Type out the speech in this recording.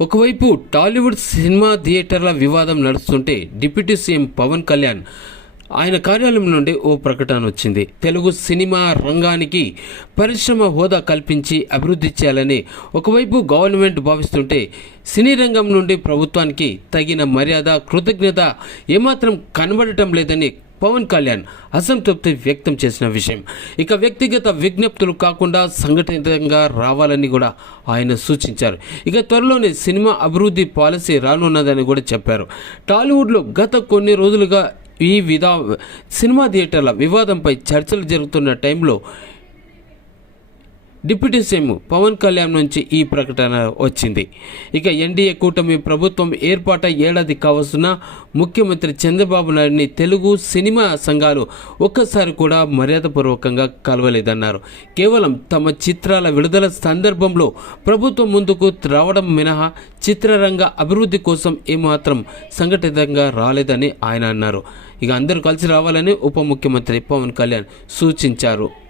ఒకవైపు టాలీవుడ్ సినిమా థియేటర్ల వివాదం నడుస్తుంటే డిప్యూటీ సీఎం పవన్ కళ్యాణ్ ఆయన కార్యాలయం నుండి ఓ ప్రకటన వచ్చింది. తెలుగు సినిమా రంగానికి పరిశ్రమ హోదా కల్పించి అభివృద్ధి చేయాలని ఒకవైపు గవర్నమెంట్ భావిస్తుంటే సినీ రంగం నుండి ప్రభుత్వానికి తగిన మర్యాద కృతజ్ఞత ఏమాత్రం కనబడటం లేదని పవన్ కళ్యాణ్ అసంతృప్తి వ్యక్తం చేసిన విషయం. ఇక వ్యక్తిగత విజ్ఞప్తులు కాకుండా సంఘటితంగా రావాలని కూడా ఆయన సూచించారు. ఇక త్వరలోనే సినిమా అభివృద్ధి పాలసీ రానున్నదని కూడా చెప్పారు. టాలీవుడ్లో గత కొన్ని రోజులుగా సినిమా థియేటర్ల వివాదంపై చర్చలు జరుగుతున్న టైంలో డిప్యూటీ సీఎం పవన్ కళ్యాణ్ నుంచి ఈ ప్రకటన వచ్చింది. ఇక ఎన్డీఏ కూటమి ప్రభుత్వం ఏర్పాటు ఏడాది కావస్తున్న ముఖ్యమంత్రి చంద్రబాబు నాయుడిని తెలుగు సినిమా సంఘాలు ఒక్కసారి కూడా మర్యాదపూర్వకంగా కలవలేదన్నారు. కేవలం తమ చిత్రాల విడుదల సందర్భంలో ప్రభుత్వం ముందుకు రావడం మినహా చిత్రరంగ అభివృద్ధి కోసం ఏమాత్రం సంఘటితంగా రాలేదని ఆయన అన్నారు. ఇక అందరూ కలిసి రావాలని ఉప ముఖ్యమంత్రి పవన్ కళ్యాణ్ సూచించారు.